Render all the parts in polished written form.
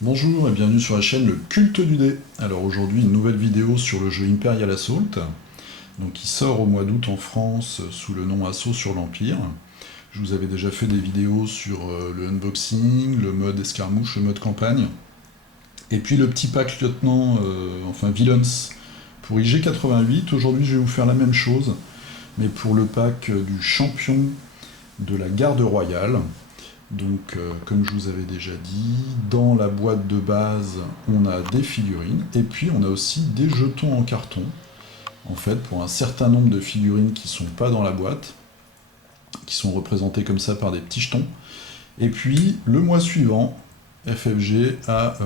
Bonjour et bienvenue sur la chaîne Le Culte du Dé. Alors aujourd'hui une nouvelle vidéo sur le jeu Imperial Assault, donc qui sort au mois d'août en France sous le nom Assaut sur l'Empire. Je vous avais déjà fait des vidéos sur le unboxing, le mode escarmouche, le mode campagne, et puis le petit pack lieutenant, enfin Villains pour IG88. Aujourd'hui je vais vous faire la même chose, mais pour le pack du champion de la garde royale. Donc, comme je vous avais déjà dit, dans la boîte de base, on a des figurines, et puis on a aussi des jetons en carton, en fait, pour un certain nombre de figurines qui ne sont pas dans la boîte, qui sont représentées comme ça par des petits jetons. Et puis, le mois suivant, FFG a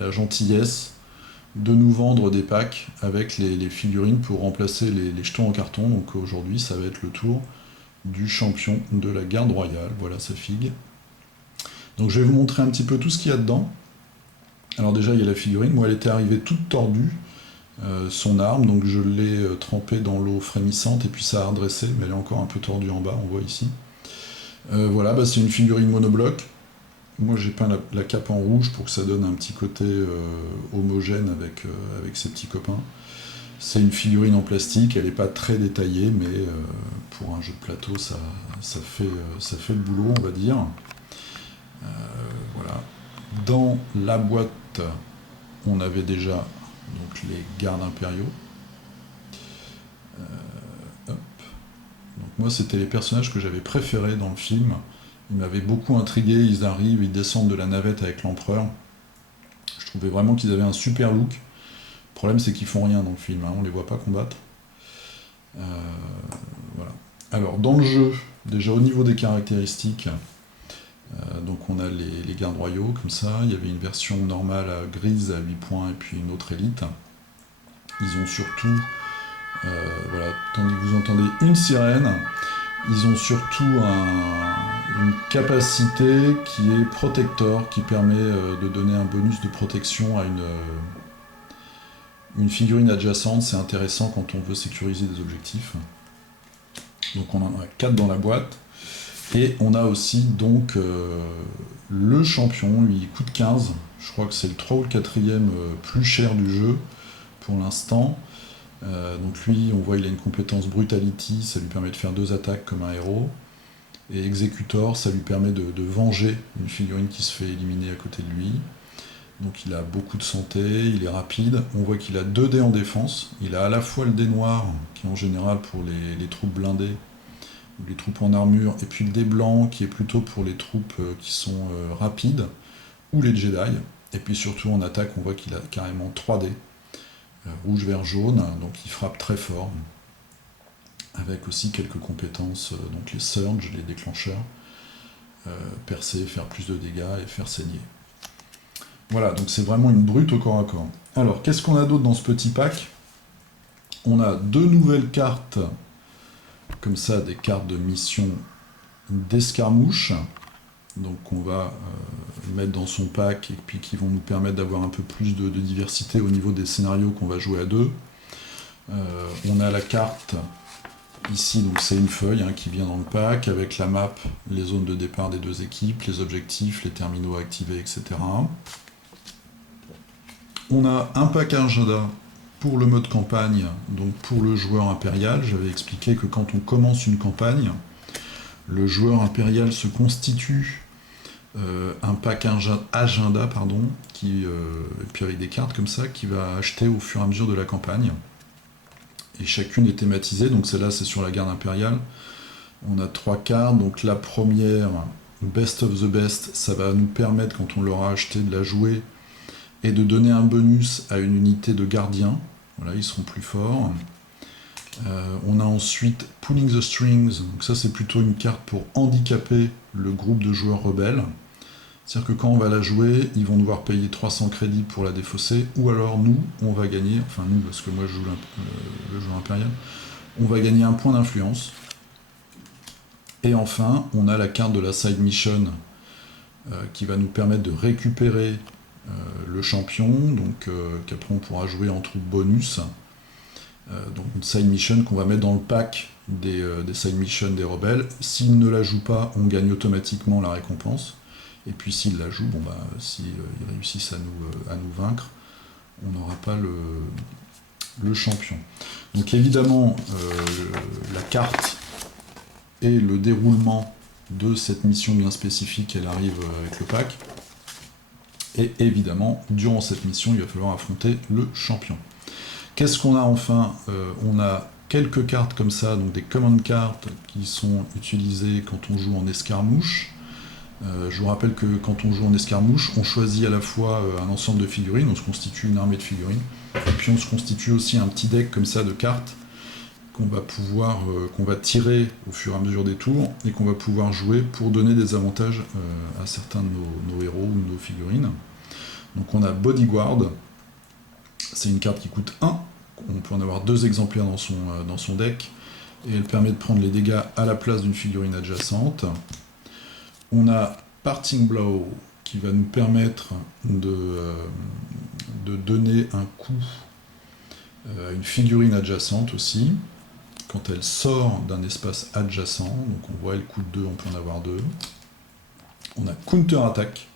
la gentillesse de nous vendre des packs avec les figurines pour remplacer les jetons en carton. Donc aujourd'hui, ça va être le tour du champion de la garde royale. Voilà sa figue. Donc je vais vous montrer un petit peu tout ce qu'il y a dedans. Alors déjà il y a la figurine, moi elle était arrivée toute tordue, son arme, donc je l'ai trempée dans l'eau frémissante et puis ça a redressé, mais elle est encore un peu tordue en bas, on voit ici. Voilà, bah, c'est une figurine monobloc. Moi j'ai peint la cape en rouge pour que ça donne un petit côté homogène avec ses petits copains. C'est une figurine en plastique, elle n'est pas très détaillée, mais pour un jeu de plateau ça fait le boulot, on va dire. Voilà. Dans la boîte, on avait déjà donc, les gardes impériaux. Hop. Donc, moi, c'était les personnages que j'avais préférés dans le film. Ils m'avaient beaucoup intrigué. Ils arrivent, ils descendent de la navette avec l'empereur. Je trouvais vraiment qu'ils avaient un super look. Le problème, c'est qu'ils font rien dans le film. Hein. On les voit pas combattre. Euh, voilà. Alors, dans le jeu, déjà au niveau des caractéristiques, donc on a les gardes royaux comme ça, il y avait une version normale à grise à 8 points et puis une autre élite. Ils ont surtout, voilà, tandis que vous entendez une sirène, ils ont surtout une capacité qui est protector, qui permet de donner un bonus de protection à une figurine adjacente. C'est intéressant quand on veut sécuriser des objectifs. Donc on en a 4 dans la boîte. Et on a aussi donc le champion, lui il coûte 15, je crois que c'est le 3 ou le 4e plus cher du jeu pour l'instant. Donc lui on voit il a une compétence Brutality, ça lui permet de faire 2 attaques comme un héros. Et Executor, ça lui permet de venger une figurine qui se fait éliminer à côté de lui. Donc il a beaucoup de santé, il est rapide, on voit qu'il a 2 dés en défense, il a à la fois le dé noir, qui est en général pour les troupes blindées, les troupes en armure, et puis le dé blanc qui est plutôt pour les troupes qui sont rapides, ou les Jedi. Et puis surtout en attaque, on voit qu'il a carrément 3 dés, rouge, vert, jaune, donc il frappe très fort, avec aussi quelques compétences, donc les surges, les déclencheurs, percer, faire plus de dégâts et faire saigner. Voilà, donc c'est vraiment une brute au corps à corps. Alors, qu'est-ce qu'on a d'autre dans ce petit pack? On a 2 nouvelles cartes comme ça, des cartes de mission d'escarmouche, donc on va mettre dans son pack et puis qui vont nous permettre d'avoir un peu plus de diversité au niveau des scénarios qu'on va jouer à deux. On a la carte ici, donc c'est une feuille qui vient dans le pack avec la map, les zones de départ des 2 équipes, les objectifs, les terminaux activés, etc. On a un pack agenda pour le mode campagne, donc pour le joueur impérial. J'avais expliqué que quand on commence une campagne, le joueur impérial se constitue un pack agenda, et puis avec des cartes comme ça, qu'il va acheter au fur et à mesure de la campagne. Et chacune est thématisée, donc celle-là c'est sur la garde impériale. On a 3 cartes, donc la première, Best of the Best, ça va nous permettre, quand on l'aura acheté, de la jouer et de donner un bonus à une unité de gardiens. Voilà, ils seront plus forts. On a ensuite Pulling the Strings, donc ça c'est plutôt une carte pour handicaper le groupe de joueurs rebelles. C'est-à-dire que quand on va la jouer, ils vont devoir payer 300 crédits pour la défausser, ou alors nous, on va gagner, enfin nous, parce que moi je joue le joueur impérial, on va gagner un point d'influence. Et enfin, on a la carte de la side mission qui va nous permettre de récupérer le champion, donc qu'après on pourra jouer en troupe bonus. Donc une side mission qu'on va mettre dans le pack des side missions des rebelles. S'ils ne la jouent pas, on gagne automatiquement la récompense. Et puis s'ils la jouent, bon bah s'ils réussissent à nous vaincre, on n'aura pas le champion. Donc évidemment, la carte et le déroulement de cette mission bien spécifique, elle arrive avec le pack. Et évidemment, durant cette mission, il va falloir affronter le champion. Qu'est-ce qu'on a enfin? On a quelques cartes comme ça, donc des command cards qui sont utilisées quand on joue en escarmouche. Je vous rappelle que quand on joue en escarmouche, on choisit à la fois un ensemble de figurines, on se constitue une armée de figurines, et puis on se constitue aussi un petit deck comme ça de cartes qu'on va tirer au fur et à mesure des tours, et qu'on va pouvoir jouer pour donner des avantages à certains de nos héros ou de nos figurines. Donc on a Bodyguard, c'est une carte qui coûte 1, on peut en avoir 2 exemplaires dans son deck, et elle permet de prendre les dégâts à la place d'une figurine adjacente. On a Parting Blow, qui va nous permettre de donner un coup à une figurine adjacente aussi, quand elle sort d'un espace adjacent. Donc on voit, elle coûte 2, on peut en avoir 2. On a Counter Attack,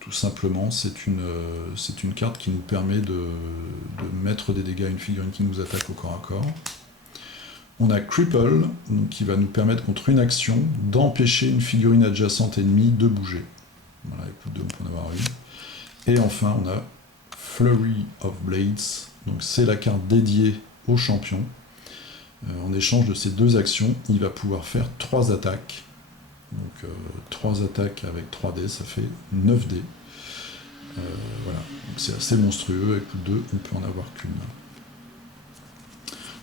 tout simplement, c'est une carte qui nous permet de mettre des dégâts à une figurine qui nous attaque au corps à corps. On a Cripple, donc qui va nous permettre contre une action d'empêcher une figurine adjacente ennemie de bouger. Voilà, écoute 2, on peut en avoir une. Et enfin, on a Flurry of Blades, donc c'est la carte dédiée au champion. En échange de ces 2 actions, il va pouvoir faire 3 attaques. Donc 3 attaques avec 3 dés, ça fait 9 dés. Voilà, donc c'est assez monstrueux, avec 2, on peut en avoir qu'une.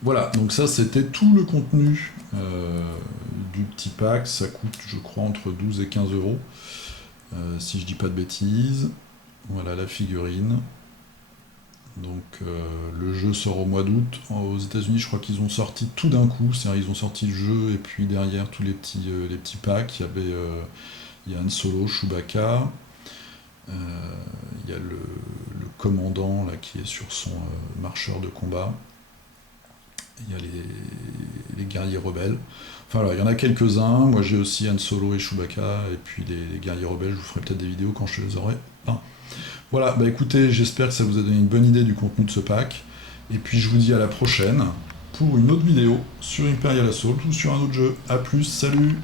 Voilà, donc ça c'était tout le contenu du petit pack, ça coûte je crois entre 12 et 15 euros, si je dis pas de bêtises. Voilà la figurine. Donc le jeu sort au mois d'août. Aux États-Unis, je crois qu'ils ont sorti tout d'un coup, c'est-à-dire ils ont sorti le jeu et puis derrière tous les petits packs. Il y a Han Solo, Chewbacca, il y a le commandant là qui est sur son marcheur de combat. Il y a les guerriers rebelles. Enfin voilà, il y en a quelques-uns. Moi j'ai aussi Han Solo et Chewbacca, et puis les guerriers rebelles, je vous ferai peut-être des vidéos quand je les aurai peints. Voilà, bah écoutez, j'espère que ça vous a donné une bonne idée du contenu de ce pack. Et puis je vous dis à la prochaine pour une autre vidéo sur Imperial Assault ou sur un autre jeu. A plus, salut!